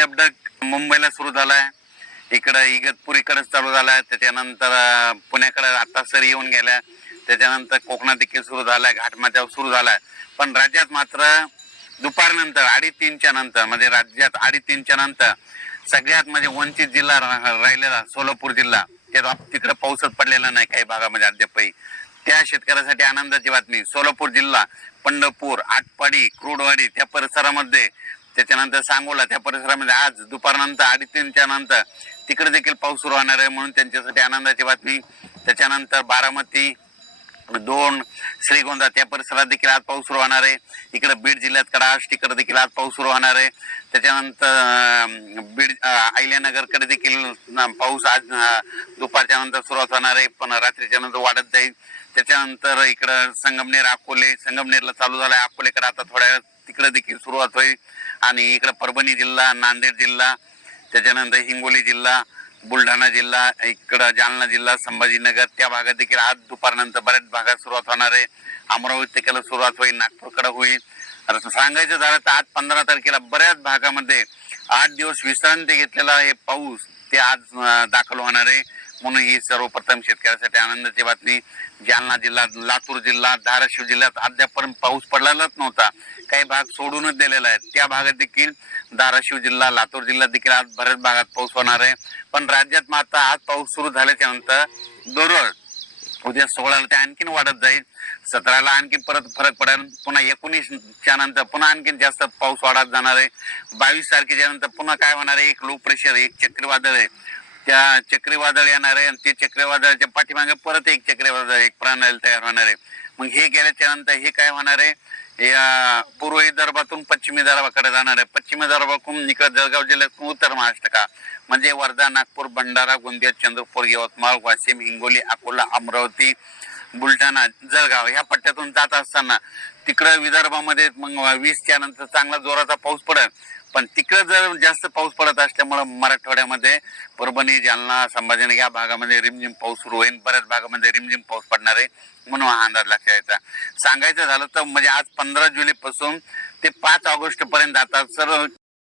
Update मुंबईला सुरू झालाय, इकडं इगतपुरीकडे चालू झालाय, त्याच्यानंतर पुण्याकडे आता सर येऊन गेल्या, त्याच्यानंतर कोकणात देखील सुरू झालाय, घाटमाथ्यावर सुरू झालाय. पण राज्यात मात्र दुपारनंतर 3:30च्या नंतर म्हणजे राज्यात 3:30च्या नंतर सगळ्यात म्हणजे वंचित जिल्हा राहिलेला सोलापूर जिल्हा, तिकडे पाऊसच पडलेला नाही काही भागामध्ये अद्यापही. त्या शेतकऱ्यासाठी आनंदाची बातमी. सोलापूर जिल्हा, पंढरपूर, आटपाडी, क्रूडवाडी त्या परिसरामध्ये, त्याच्यानंतर सांगोला त्या परिसरामध्ये आज दुपारनंतर 3:30च्या नंतर तिकडे देखील पाऊस सुरू होणार आहे, म्हणून त्यांच्यासाठी आनंदाची बातमी. त्याच्यानंतर बारामती, दोन, श्रीगोंदा त्या परिसरात देखील आज पाऊस सुरू होणार आहे. इकडे बीड जिल्ह्यात कडाश तिकडे देखील आज पाऊस सुरू होणार आहे. त्याच्यानंतर बीड अहिल्यानगरकडे देखील पाऊस आज दुपारच्या नंतर सुरुवात होणार आहे, पण रात्रीच्या नंतर वाढत जाईल. त्याच्यानंतर इकडं संगमनेर, अकोले, संगमनेरला चालू झालाय, अकोलेकडे आता थोड्या वेळ तिकडे देखील सुरुवात होईल. आणि इकडे परभणी जिल्हा, नांदेड जिल्हा, त्याच्यानंतर हिंगोली जिल्हा, बुलढाणा जिल्हा, इकडं जालना जिल्हा, संभाजीनगर त्या भागात देखील आज दुपारनंतर बऱ्याच भागात सुरुवात होणार आहे. अमरावती देखील सुरुवात होईल, नागपूरकडे होईल. सांगायचं झालं तर आज 15 तारखेला बऱ्याच भागामध्ये 8 दिवस विश्रांती घेतलेला हे पाऊस ते आज दाखल होणार आहे, म्हणून ही सर्वप्रथम शेतकऱ्यासाठी आनंदाची बातमी. जालना जिल्हा, लातूर जिल्हा, धाराशिव जिल्ह्यात अद्यापर्यंत पाऊस पडलेलाच नव्हता, काही भाग सोडूनच दिलेला आहे. त्या भागात देखील धाराशिव जिल्हा, लातूर जिल्ह्यात देखील आज बऱ्याच भागात पाऊस होणार आहे. पण राज्यात मात्र आज पाऊस सुरू झाल्याच्या नंतर दररोज उद्या 16ला ते आणखीन वाढत जाईल, 17ला आणखीन परत फरक पडेल, पुन्हा 19च्या नंतर पुन्हा आणखीन जास्त पाऊस वाढत जाणार आहे. 22 तारखेच्या नंतर पुन्हा काय होणार आहे, एक लो प्रेशर, एक चक्रीवादळ आहे, त्या चक्रीवादळ येणार आहे, आणि ते चक्रीवादळाच्या पाठीमागे परत एक चक्रीवादळ, एक प्रणाली तयार होणार आहे. मग हे गेल्याच्या नंतर हे काय होणार आहे, पूर्व विदर्भातून पश्चिम विदर्भाकडे जाणार आहे, पश्चिम विदर्भातून इकडे जळगाव जिल्ह्यातून उत्तर महाराष्ट्र म्हणजे वर्धा, नागपूर, भंडारा, गोंदिया, चंद्रपूर, यवतमाळ, वाशिम, हिंगोली, अकोला, अमरावती, बुलढाणा, जळगाव ह्या पट्ट्यातून जात असताना तिकडे विदर्भामध्ये मग 20च्या नंतर चांगला जोराचा पाऊस पडेल. पण तिकडे जर जास्त पाऊस पडत असल्यामुळे मराठवाड्यामध्ये परभणी, जालना, संभाजीनगर या भागामध्ये रिमझिम पाऊस सुरू होईल, बऱ्याच भागामध्ये रिमझिम पाऊस पडणार आहे, म्हणून हा अंदाज लक्षात यायचा. सांगायचं झालं तर म्हणजे आज 15 जुलै पासून ते 5 ऑगस्ट पर्यंत आता सर्व